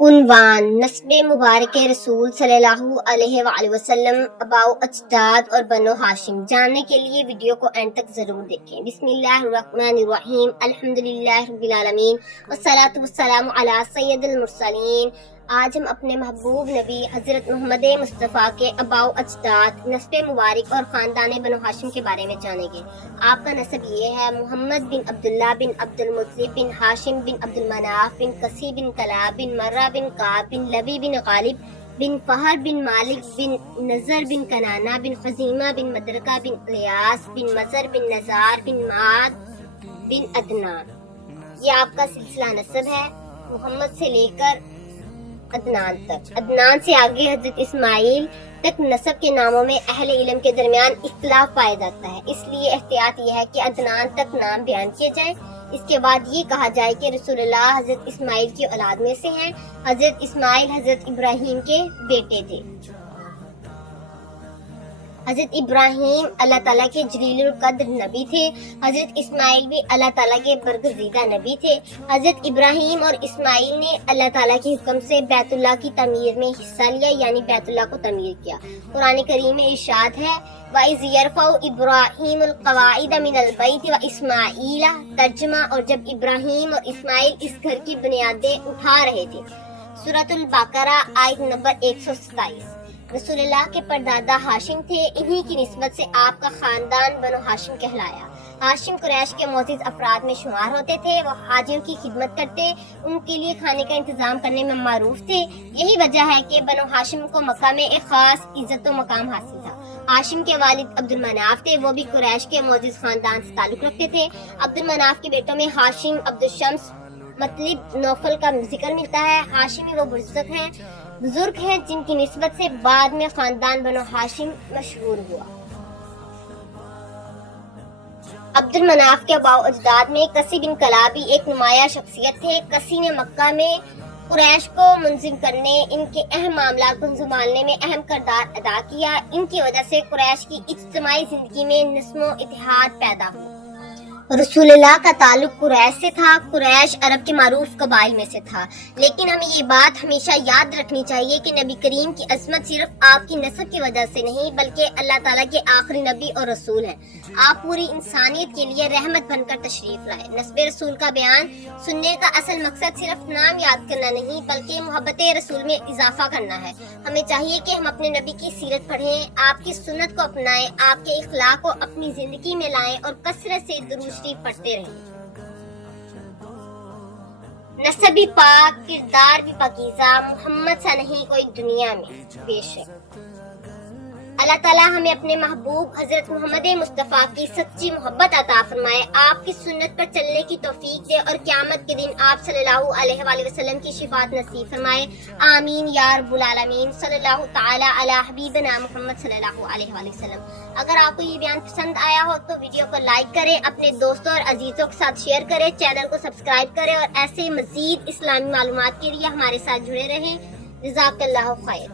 عنوان: نسب مبارک رسول صلی اللہ علیہ وآلہ وسلم، آباء و اجداد اور بنو ہاشم۔ جاننے کے لیے ویڈیو کو اینڈ تک ضرور دیکھیں۔ بسم اللہ الرحمن الرحیم، الحمدللہ رب العالمین، والصلاۃ والسلام علی سید المرسلین۔ آج ہم اپنے محبوب نبی حضرت محمد مصطفیٰ کے آباء و اجداد، نسب مبارک اور خاندان بنو ہاشم کے بارے میں جانیں گے۔ آپ کا نسب یہ ہے: محمد بن عبداللہ بن عبد المطلب بن ہاشم بن عبد المناف بن قصی بن کلاب بن مرہ بن کعب بن لبی بن غالب بن فہر بن مالک بن نظر بن کنانہ بن خزیمہ بن مدرکہ بن الیاس بن مزر بن نزار بن معد بن عدنان۔ یہ آپ کا سلسلہ نسب ہے، محمد سے لے کر عدنان تک۔ عدنان سے آگے حضرت اسماعیل تک نسب کے ناموں میں اہل علم کے درمیان اختلاف پایا جاتا ہے، اس لیے احتیاط یہ ہے کہ عدنان تک نام بیان کیے جائیں، اس کے بعد یہ کہا جائے کہ رسول اللہ حضرت اسماعیل کی اولاد میں سے ہیں۔ حضرت اسماعیل حضرت ابراہیم کے بیٹے تھے۔ حضرت ابراہیم اللہ تعالیٰ کے جلیل القدر نبی تھے، حضرت اسماعیل بھی اللہ تعالیٰ کے برگزیدہ نبی تھے۔ حضرت ابراہیم اور اسماعیل نے اللہ تعالیٰ کے حکم سے بیت اللہ کی تعمیر میں حصہ لیا، یعنی بیت اللہ کو تعمیر کیا۔ قرآن کریم میں ارشاد ہے: وَإِذْ يَرْفَعُ إِبْرَاهِيمُ الْقَوَاعِدَ مِنَ الْبَيْتِ وَإِسْمَاعِيلُ۔ ترجمہ: اور جب ابراہیم اور اسماعیل اس گھر کی بنیادیں اٹھا رہے تھے۔ سورۃ البقرہ آیت نمبر 127۔ رسول اللہ کے پردادا ہاشم تھے، انہی کی نسبت سے آپ کا خاندان بنو ہاشم کہلایا۔ ہاشم قریش کے معزز افراد میں شمار ہوتے تھے، وہ حاجیوں کی خدمت کرتے، ان کے لیے کھانے کا انتظام کرنے میں معروف تھے۔ یہی وجہ ہے کہ بنو ہاشم کو مکہ میں ایک خاص عزت و مقام حاصل تھا۔ ہاشم کے والد عبد المناف تھے، وہ بھی قریش کے معزز خاندان سے تعلق رکھتے تھے۔ عبد المناف کے بیٹوں میں ہاشم، عبد الشمس، مطلب، نوفل کا ذکر ملتا ہے۔ ہاشمی وہ بزرگ ہیں جن کی نسبت سے بعد میں خاندان بنو ہاشم مشہور ہوا۔ عبد المناف کے آباء و اجداد میں قصی بن کلاب بھی ایک نمایاں شخصیت تھے۔ قصی نے مکہ میں قریش کو منظم کرنے، ان کے اہم معاملات کو سنبھالنے میں اہم کردار ادا کیا۔ ان کی وجہ سے قریش کی اجتماعی زندگی میں نظم و اتحاد پیدا ہوا۔ رسول اللہ کا تعلق قریش سے تھا۔ قریش عرب کے معروف قبائل میں سے تھا، لیکن ہمیں یہ بات ہمیشہ یاد رکھنی چاہیے کہ نبی کریم کی عظمت صرف آپ کی نسب کی وجہ سے نہیں، بلکہ اللہ تعالیٰ کے آخری نبی اور رسول ہیں۔ آپ پوری انسانیت کے لیے رحمت بن کر تشریف لائے۔ نسب رسول کا بیان سننے کا اصل مقصد صرف نام یاد کرنا نہیں، بلکہ محبت رسول میں اضافہ کرنا ہے۔ ہمیں چاہیے کہ ہم اپنے نبی کی سیرت پڑھیں، آپ کی سنت کو اپنائیں، آپ کے اخلاق کو اپنی زندگی میں لائیں اور کثرت سے درود شریف پڑھتے رہیں۔ نسب بھی پاک، کردار بھی پاکیزہ، محمد سا نہیں کوئی دنیا میں، بے شک۔ اللہ تعالیٰ ہمیں اپنے محبوب حضرت محمد مصطفیٰ کی سچی محبت عطا فرمائے، آپ کی سنت پر چلنے کی توفیق دے اور قیامت کے دن آپ صلی اللہ علیہ وآلہ وسلم کی شفاعت نصیب فرمائے، آمین یا رب العالمین۔ صلی اللہ تعالیٰ علی حبیبنا محمد صلی اللہ علیہ وآلہ وسلم۔ اگر آپ کو یہ بیان پسند آیا ہو تو ویڈیو کو لائک کریں، اپنے دوستوں اور عزیزوں کے ساتھ شیئر کریں، چینل کو سبسکرائب کریں اور ایسے مزید اسلامی معلومات کے لیے ہمارے ساتھ جڑے رہیں۔ جزاک اللہ خیر۔